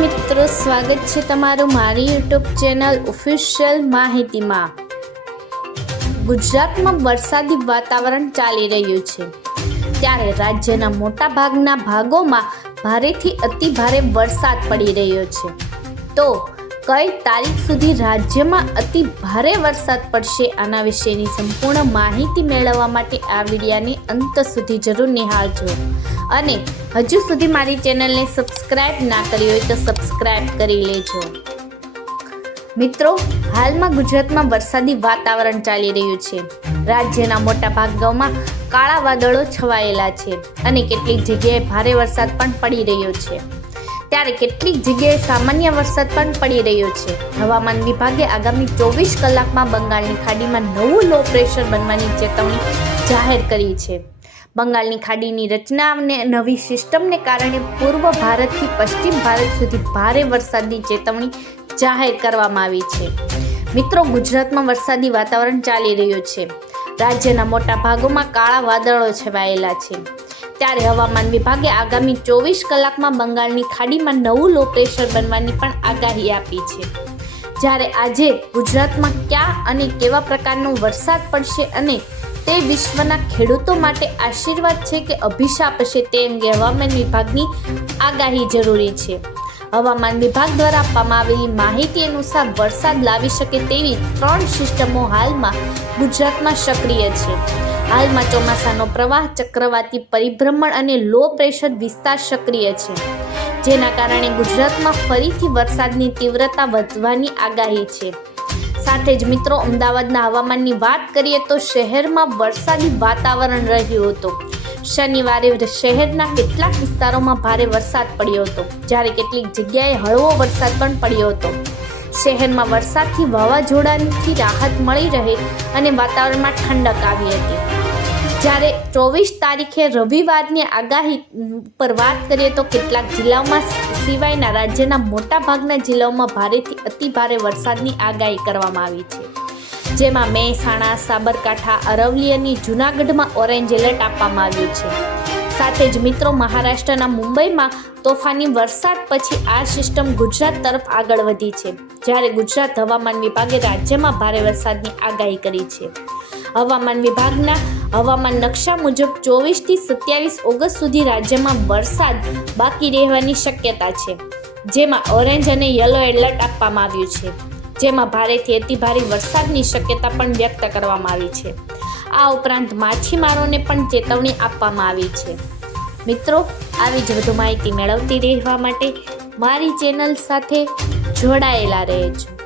મિત્રો, સ્વાગત છે તમારું મારી યુટ્યુબ ચેનલ ઓફિશિયલ માહિતીમાં. ગુજરાતમાં વરસાદી વાતાવરણ ચાલી રહ્યું છે. ત્યારે રાજ્યના મોટા ભાગના ભાગોમાં ભારેથી અતિ ભારે વરસાદ પડી રહ્યો છે. તો કઈ તારીખ સુધી રાજ્યમાં અતિ ભારે વરસાદ પડશે. આના વિશેની સંપૂર્ણ માહિતી મેળવવા માટે આ વિડીયાને અંત સુધી જરૂર નિહાળજો. અને હજુ સુધી મારી ચેનલને સબસ્ક્રાઇબ ના કરી હોય તો સબસ્ક્રાઇબ કરી લેજો. મિત્રો, હાલમાં ગુજરાતમાં વરસાદી વાતાવરણ ચાલી રહ્યું છે. રાજ્યના મોટા ભાગોમાં કાળા વાદળો છવાયેલા છે અને કેટલીક જગ્યાએ ભારે વરસાદ પણ પડી રહ્યો છે. ત્યારે કેટલીક જગ્યાએ સામાન્ય વરસાદ પણ પડી રહ્યો છે. હવામાન વિભાગે આગામી ચોવીસ કલાકમાં બંગાળની ખાડીમાં નવું લો પ્રેશર બનવાની ચેતવણી જાહેર કરી છે. બંગાળની ખાડીની રચના અને નવી સિસ્ટમને કારણે પૂર્વ ભારતથી પશ્ચિમ ભારત સુધી ભારે વરસાદની ચેતવણી જાહેર કરવામાં આવી છે. મિત્રો, ગુજરાતમાં વરસાદી વાતાવરણ ચાલી રહ્યું છે. રાજ્યના મોટા ભાગોમાં કાળા વાદળો છવાયેલા છે. ત્યારે હવામાન વિભાગે આગામી ચોવીસ કલાકમાં બંગાળની ખાડીમાં નવું લો પ્રેશર બનવાની પણ આગાહી આપી છે. જ્યારે આજે ગુજરાતમાં ક્યાં અને કેવા પ્રકારનો વરસાદ પડશે અને તે વિશ્વના ખેડૂતો માટે આશીર્વાદ છે કે અભિશાપ છે તે અંગે હવામાન વિભાગની આગાહી જરૂરી છે. હવામાન વિભાગ દ્વારા આપવામાં આવેલી માહિતી અનુસાર વરસાદ લાવી શકે તેવી ત્રણ સિસ્ટમો હાલમાં ગુજરાતમાં સક્રિય છે. હાલમાં ચોમાસાનો પ્રવાહ, ચક્રવાતી પરિભ્રમણ અને લો પ્રેશર વિસ્તાર સક્રિય છે. જેના કારણે ગુજરાતમાં ફરીથી વરસાદની તીવ્રતા વધવાની આગાહી છે. સાથે જ મિત્રો, અમદાવાદના હવામાનની વાત કરીએ તો શહેરમાં વરસાદી વાતાવરણ રહ્યું હતું. શનિવારે શહેરના કેટલાક વિસ્તારોમાં ભારે વરસાદ પડ્યો હતો, જ્યારે કેટલીક જગ્યાએ હળવો વરસાદ પણ પડ્યો હતો. શહેરમાં વરસાદથી વાવાઝોડાથી રાહત મળી રહે અને વાતાવરણમાં ઠંડક આવી હતી. જ્યારે ચોવીસ તારીખે રવિવારની આગાહી પર વાત કરીએ તો કેટલાક જિલ્લાઓમાં સિવાયના રાજ્યના મોટાભાગના જિલ્લાઓમાં ભારેથી અતિ ભારે વરસાદની આગાહી કરવામાં આવી છે. જેમાં મહેસાણા, સાબરકાંઠા અરવલી અને જૂનાગઢમાં ઓરેન્જ એલર્ટ આપવામાં આવ્યું છે. સાથે જ મિત્રો, મહારાષ્ટ્રના મુંબઈમાં તોફાની વરસાદ પછી આ સિસ્ટમ ગુજરાત તરફ આગળ વધી છે. જ્યારે ગુજરાત હવામાન વિભાગે રાજ્યમાં ભારે વરસાદની આગાહી કરી છે. હવામાન વિભાગના હવામાન નકશા મુજબ ચોવીસથી સત્યાવીસ ઓગસ્ટ સુધી રાજ્યમાં વરસાદ બાકી રહેવાની શક્યતા છે, જેમાં ઓરેન્જ અને યલો એલર્ટ આપવામાં આવ્યું છે. જેમાં ભારેથી અતિભારે વરસાદની શક્યતા પણ વ્યક્ત કરવામાં આવી છે. આ ઉપરાંત માછીમારોને પણ ચેતવણી આપવામાં આવી છે. મિત્રો, આવી જ વધુ માહિતી મેળવતી રહેવા માટે મારી ચેનલ સાથે જોડાયેલા રહેજો.